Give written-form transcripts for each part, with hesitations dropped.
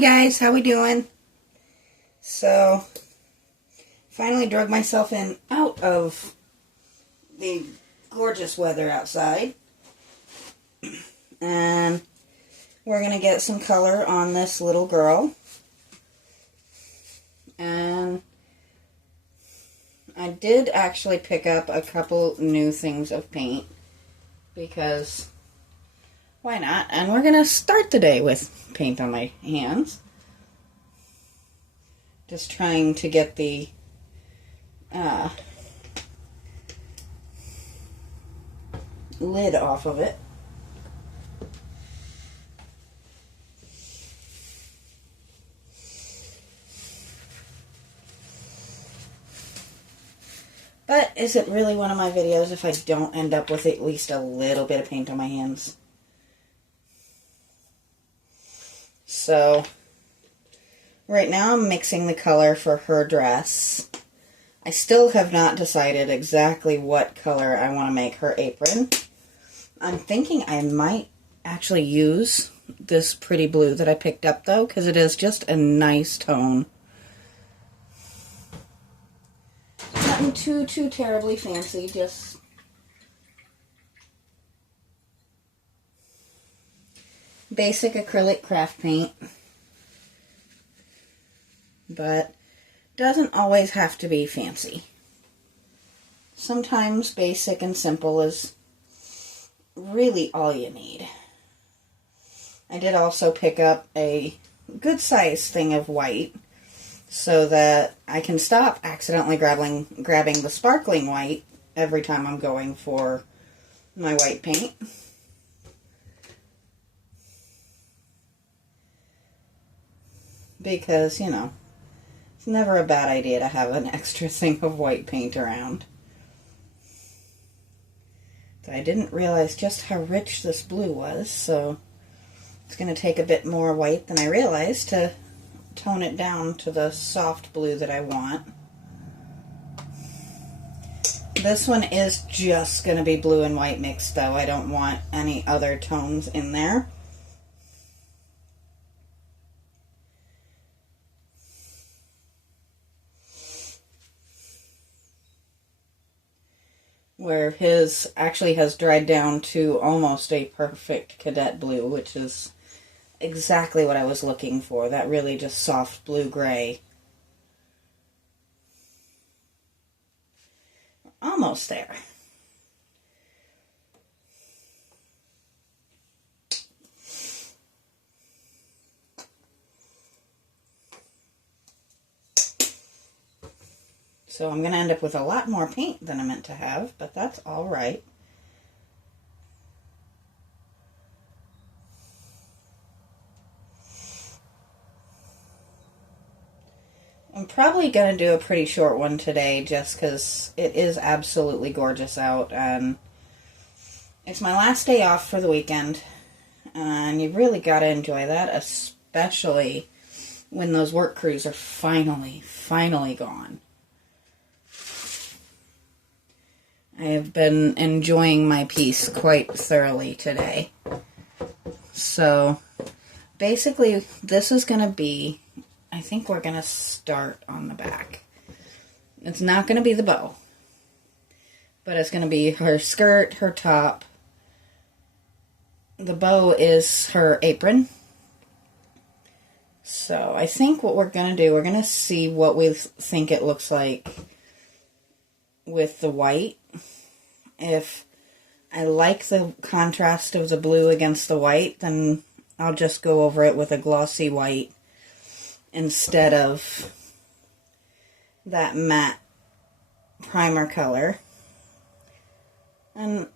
Hey guys, how we doing? So, finally drug myself out of the gorgeous weather outside. And we're going to get some color on this little girl. And I did actually pick up a couple new things of paint because why not? And we're going to start the day with paint on my hands. Just trying to get the lid off of it. But is it really one of my videos if I don't end up with at least a little bit of paint on my hands? So, right now I'm mixing the color for her dress. I still have not decided exactly what color I want to make her apron. I'm thinking I might actually use this pretty blue that I picked up though, because it is just a nice tone. Nothing too terribly fancy, just basic acrylic craft paint. But doesn't always have to be fancy. Sometimes basic and simple is really all you need. I did also pick up a good size thing of white so that I can stop accidentally grabbing the sparkling white every time I'm going for my white paint. Because, you know, it's never a bad idea to have an extra thing of white paint around. But I didn't realize just how rich this blue was, so it's going to take a bit more white than I realized to tone it down to the soft blue that I want. This one is just going to be blue and white mixed though. I don't want any other tones in there. Where his actually has dried down to almost a perfect cadet blue, which is exactly what I was looking for. That really just soft blue-gray. Almost there. So I'm going to end up with a lot more paint than I meant to have, but that's all right. I'm probably going to do a pretty short one today just because it is absolutely gorgeous out, and it's my last day off for the weekend, and you really got to enjoy that, especially when those work crews are finally gone. I have been enjoying my piece quite thoroughly today. So, basically, this is going to be, I think we're going to start on the back. It's not going to be the bow, but it's going to be her skirt, her top. The bow is her apron. So, I think what we're going to do, we're going to see what we think it looks like with the white. If I like the contrast of the blue against the white, then I'll just go over it with a glossy white instead of that matte primer color. And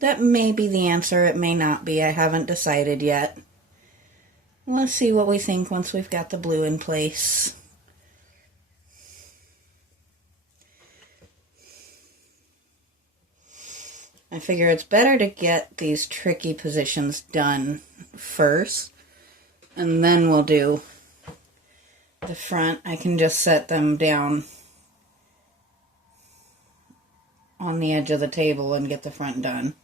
that may be the answer, it may not be, I haven't decided yet. Let's see what we think once we've got the blue in place. I figure it's better to get these tricky positions done first, and then we'll do the front. I can just set them down on the edge of the table and get the front done.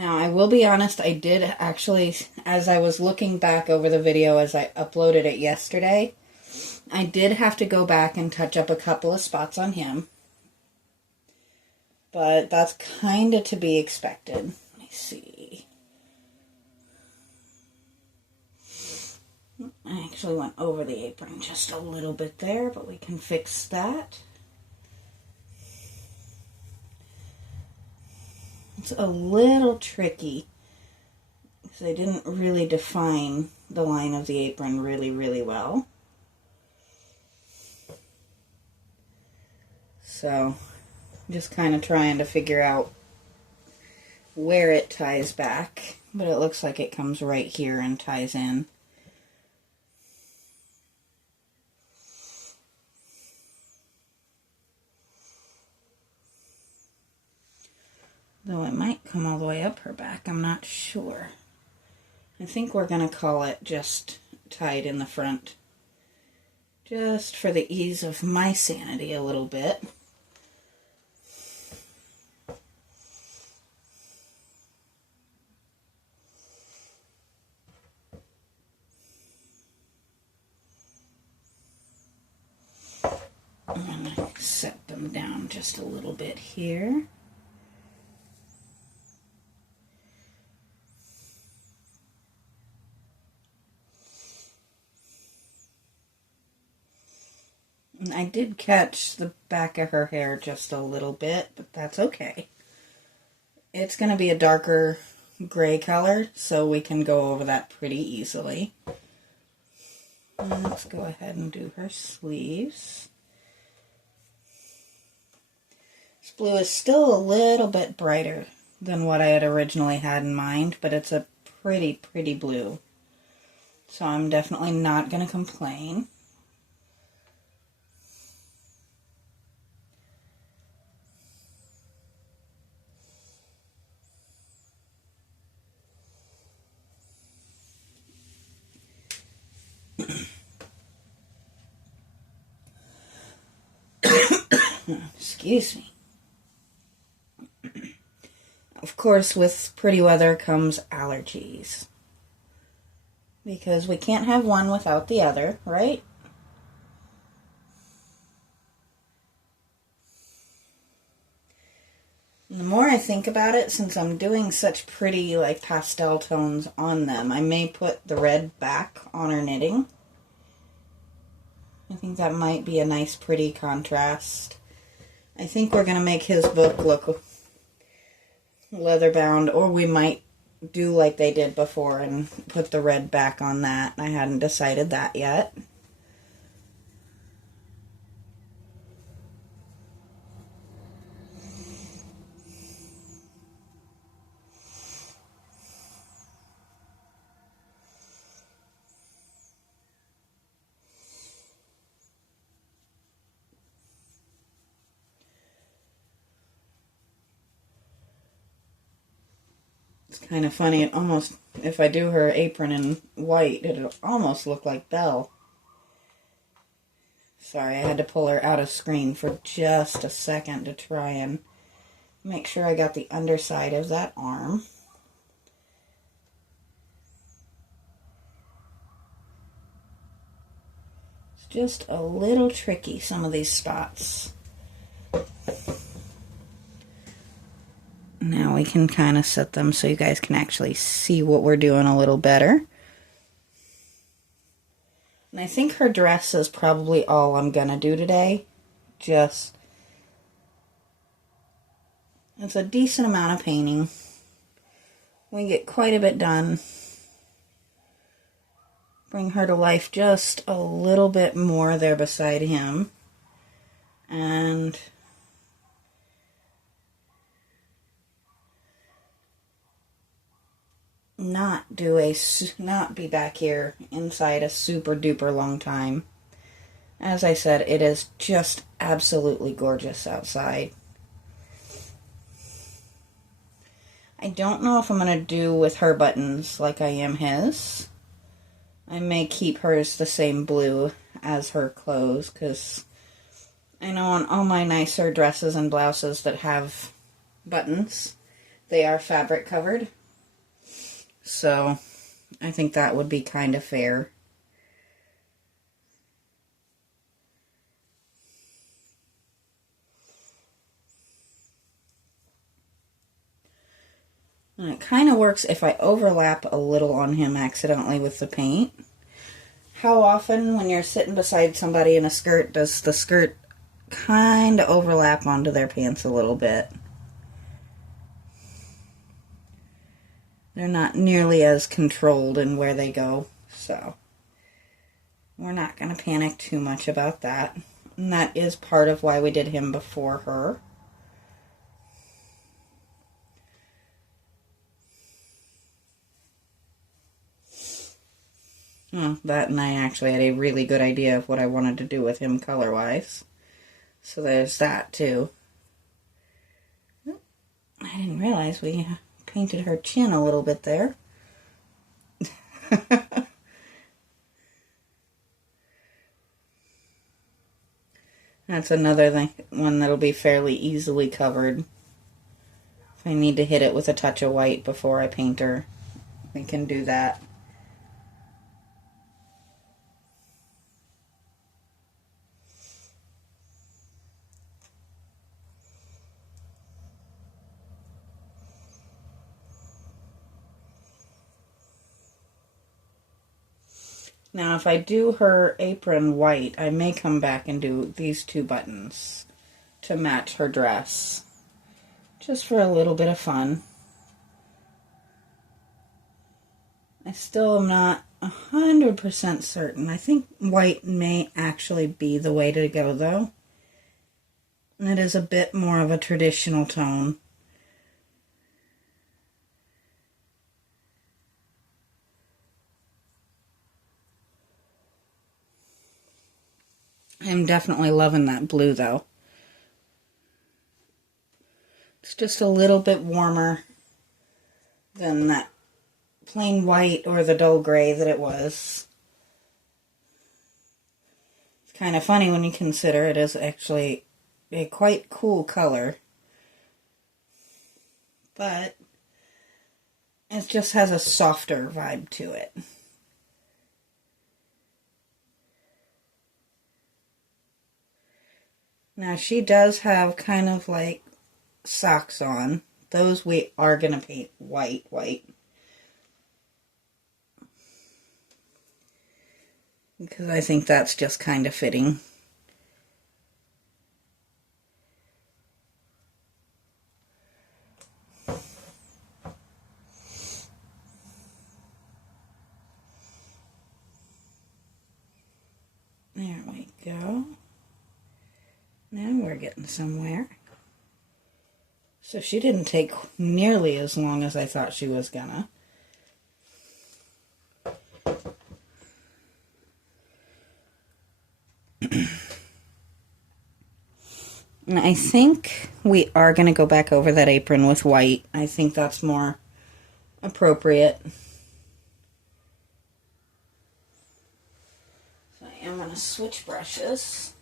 Now, I will be honest, I did actually, as I was looking back over the video as I uploaded it yesterday, I did have to go back and touch up a couple of spots on him. But that's kind of to be expected. Let me see. I actually went over the apron just a little bit there, but we can fix that. It's a little tricky because I didn't really define the line of the apron really well. So, just kind of trying to figure out where it ties back, but it looks like it comes right here and ties in. Though it might come all the way up her back, I'm not sure. I think we're going to call it just tied in the front, just for the ease of my sanity a little bit. I'm going to set them down just a little bit here. And I did catch the back of her hair just a little bit, but that's okay. It's going to be a darker gray color, so we can go over that pretty easily. And let's go ahead and do her sleeves. This blue is still a little bit brighter than what I had originally had in mind, but it's a pretty blue. So I'm definitely not going to complain. Excuse me. Of course, with pretty weather comes allergies. Because we can't have one without the other, right? And the more I think about it, since I'm doing such pretty, like, pastel tones on them, I may put the red back on her knitting. I think that might be a nice, pretty contrast. I think we're going to make his book look leather bound, or we might do like they did before and put the red back on that. I hadn't decided that yet. It's kind of funny, it almost, if I do her apron in white, it'll almost look like Belle. Sorry, I had to pull her out of screen for just a second to try and make sure I got the underside of that arm. It's just a little tricky, some of these spots. Now we can kind of set them so you guys can actually see what we're doing a little better. And I think her dress is probably all I'm going to do today. It's a decent amount of painting. We get quite a bit done. Bring her to life just a little bit more there beside him. And not be back here inside a super duper long time. As I said, it is just absolutely gorgeous outside. I don't know if I'm going to do with her buttons like I am his. I may keep hers the same blue as her clothes, because I know on all my nicer dresses and blouses that have buttons, they are fabric covered. So I think that would be kind of fair. And it kind of works if I overlap a little on him accidentally with the paint. How often when you're sitting beside somebody in a skirt does the skirt kind of overlap onto their pants a little bit? They're not nearly as controlled in where they go, so we're not going to panic too much about that. And that is part of why we did him before her. Well, that and I actually had a really good idea of what I wanted to do with him color-wise. So there's that, too. I didn't realize we painted her chin a little bit there. That's another one that'll be fairly easily covered. If I need to hit it with a touch of white before I paint her, we can do that. Now, if I do her apron white, I may come back and do these two buttons to match her dress, just for a little bit of fun. I still am not 100% certain. I think white may actually be the way to go, though. And it is a bit more of a traditional tone. I'm definitely loving that blue, though. It's just a little bit warmer than that plain white or the dull gray that it was. It's kind of funny when you consider it is actually a quite cool color. But it just has a softer vibe to it. Now she does have kind of like socks on. Those we are going to paint white. Because I think that's just kind of fitting. There we go. Now we're getting somewhere. So she didn't take nearly as long as I thought she was gonna. And I think we are going to go back over that apron with white. I think that's more appropriate. So I am going to switch brushes.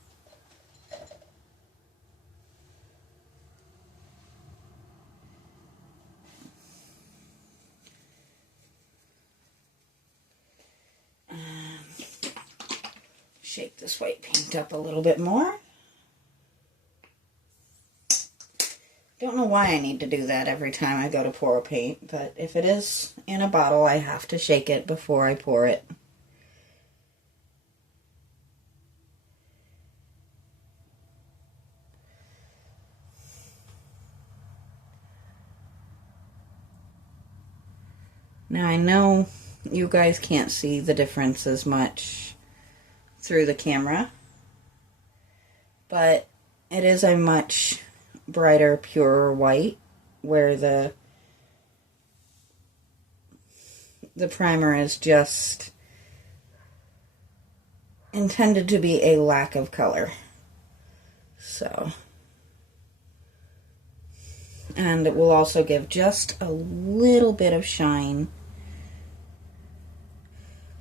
Shake this white paint up a little bit more. Don't know why I need to do that every time I go to pour a paint, but if it is in a bottle, I have to shake it before I pour it. Now I know you guys can't see the difference as much through the camera, but it is a much brighter, purer white, where the primer is just intended to be a lack of color. So, and it will also give just a little bit of shine.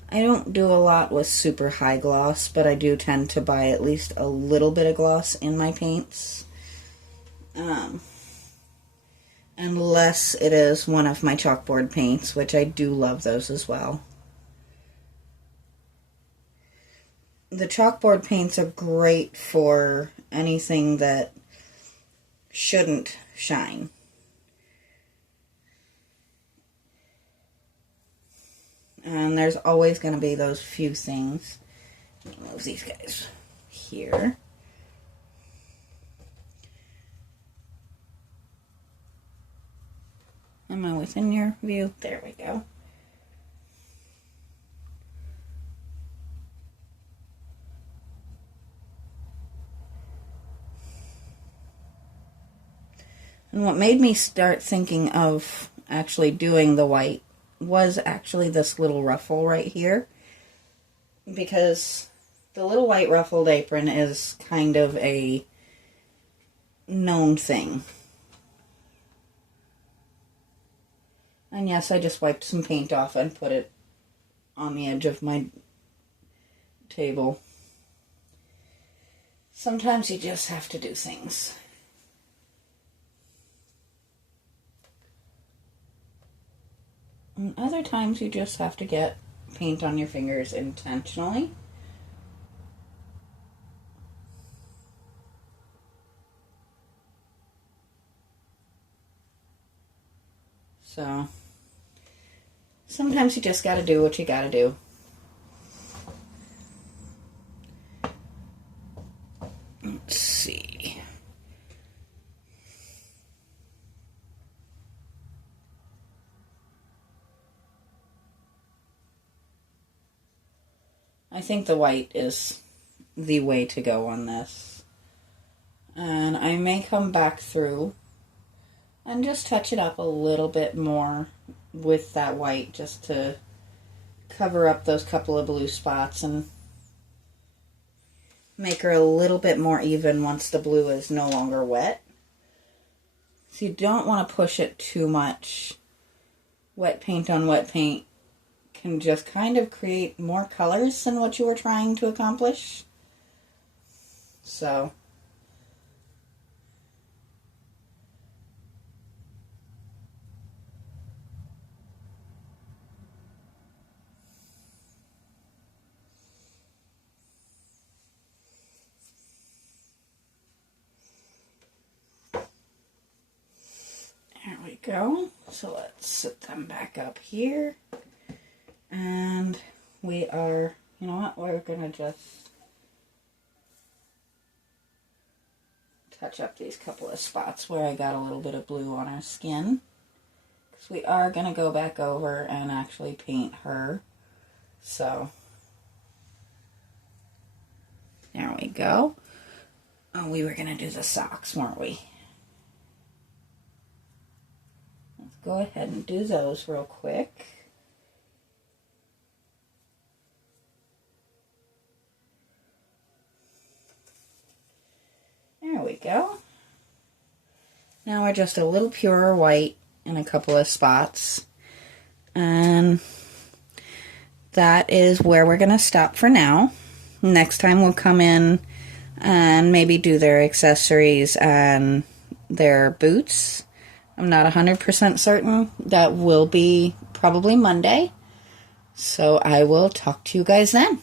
I don't do a lot with super high gloss, but I do tend to buy at least a little bit of gloss in my paints. unless it is one of my chalkboard paints, which I do love those as well. The chalkboard paints are great for anything that shouldn't shine. And there's always going to be those few things. Move these guys here. Am I within your view? There we go. And what made me start thinking of actually doing the white was actually this little ruffle right here. Because the little white ruffled apron is kind of a known thing. And yes, I just wiped some paint off and put it on the edge of my table. Sometimes you just have to do things. And other times you just have to get paint on your fingers intentionally. So, sometimes you just gotta do what you gotta do. Let's see. I think the white is the way to go on this. And I may come back through and just touch it up a little bit more with that white just to cover up those couple of blue spots and make her a little bit more even once the blue is no longer wet. So you don't want to push it too much. Wet paint on wet paint can just kind of create more colors than what you were trying to accomplish. So there we go. So let's set them back up here. And we are, you know what, we're going to just touch up these couple of spots where I got a little bit of blue on our skin. Because we are going to go back over and actually paint her. So, there we go. Oh, we were going to do the socks, weren't we? Let's go ahead and do those real quick. There we go. Now we're just a little purer white in a couple of spots. And that is where we're going to stop for now. Next time we'll come in and maybe do their accessories and their boots. I'm not 100% certain. That will be probably Monday. So I will talk to you guys then.